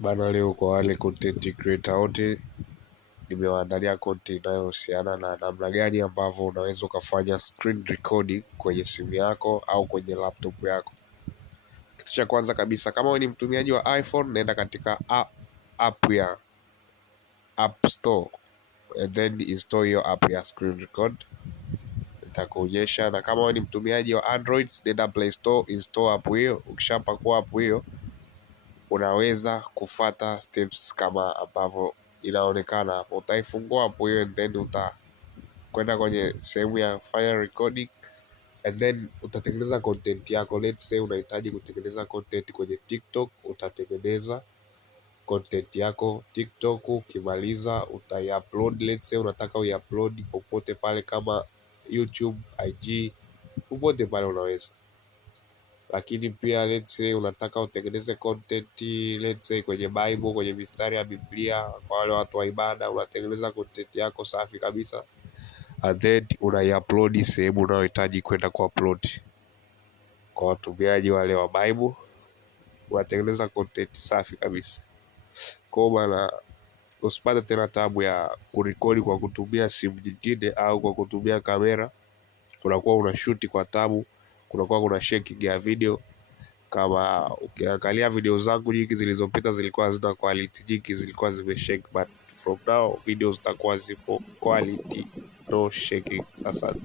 Bana, leo kwa wale content creator wote nimewaandalia content inayohusiana na namna gani ambavyo unaweza ukafanya screen recording kwenye simu yako au kwenye laptop yako. Kitu cha kwanza kabisa, kama wewe ni mtumiaji wa iPhone, nenda katika app ya App Store and then install your app ya screen record, itakuonyesha. Na kama wewe ni mtumiaji wa Android, nenda Play Store, install app hiyo. Ukishapakua app hiyo, unaweza kufata steps kama ambavyo inaonekana hapo. Utaifungua hapo hiyo and then utakwenda kwenye sehemu ya file recording and then utatengeneza content yako. Let's say unahitaji kutengeneza content kwenye TikTok, utatengeneza content yako TikTok. Ukimaliza utaiupload. Let's say unataka uiupload popote pale kama YouTube, IG, popote pale unaweza. Lakini pia let's say unataka utengeneze content, let's say kwenye Bible, kwenye mistari ya Biblia, kwa wale watu wa ibada, unatengeneza content yako safi kabisa and then unaiupload sehemu unayohitaji kwenda kuupload. Kwa watumiaji wale wa Bible, unatengeneza content safi kabisa. Kwa maana usipate tena tabu ya kurekodi kwa kutumia simu nyingine au kwa kutumia kamera. Unakuwa unashoot kwa tabu, kunakuwa kuna shaking ya video. Kama ukiangalia video zangu nyingi zilizopita zilikuwa hazina quality nyingi, zilikuwa zimeshake, but from now videos zitakuwa zipo quality, no shaking. Asante.